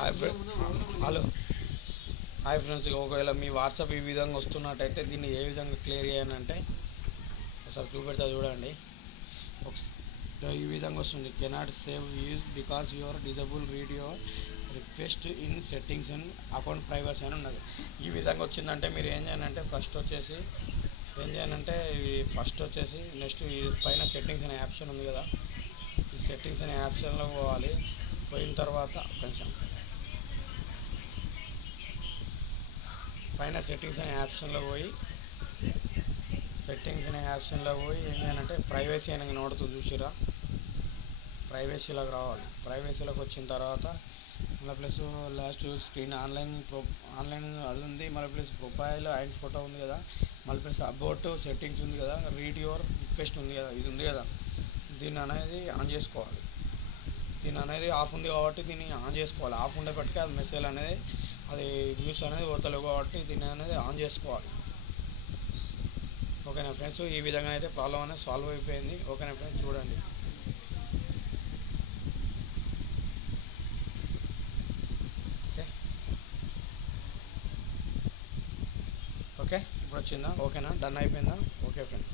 Hi hello hi friends, ఒకవేళ మీ WhatsApp ఈ విధంగా వస్తున్నట్టయితే దీన్ని ఏ విధంగా క్లియర్ చేయాలంటే ఒకసారి చూపెడతా చూడండి. ఈ విధంగా వస్తుంది. Cannot save use because your disable read your request in settings and account privacy అని ఉన్నది. ఈ విధంగా వచ్చిందంటే మీరు ఏం చేయాలంటే ఫస్ట్ వచ్చేసి నెక్స్ట్ ఈ పైన సెట్టింగ్స్ అనే ఆప్షన్ ఉంది కదా, ఈ సెట్టింగ్స్ అనే ఆప్షన్లో పోవాలి. పోయిన తర్వాత కొంచెం పైన సెట్టింగ్స్ అనే ఆప్షన్లో పోయి ఏం చేయాలంటే ప్రైవసీ అని నోడుతుంది చూసిరా, ప్రైవసీలోకి రావాలి. ప్రైవసీలోకి వచ్చిన తర్వాత మళ్ళీ ప్లస్ లాస్ట్ స్క్రీన్ ఆన్లైన్ అది ఉంది. మళ్ళీ ప్లస్ ప్రొఫైల్ అండ్ ఫోటో ఉంది కదా, మళ్ళీ ప్లస్ అబౌట్ సెట్టింగ్స్ ఉంది కదా, రీడ్ యువర్ రిక్వెస్ట్ ఉంది కదా, ఇది ఉంది కదా, దీన్ని అనేది ఆన్ చేసుకోవాలి. దీని అనేది ఆఫ్ ఉంది కాబట్టి దీన్ని ఆన్ చేసుకోవాలి. ఆఫ్ ఉండేపటికే అది మెసేజ్ అనేది అది వ్యూస్ అనేది పోతలేవు కాబట్టి దీన్ని అనేది ఆన్ చేసుకోవాలి. ఓకేనా ఫ్రెండ్స్, ఈ విధంగా అయితే ప్రాబ్లం అనేది సాల్వ్ అయిపోయింది. ఓకేనా ఫ్రెండ్స్, చూడండి. ఓకే ఓకే ఇప్పుడు వచ్చిందా? ఓకేనా, డన్ అయిపోయిందా? Okay friends.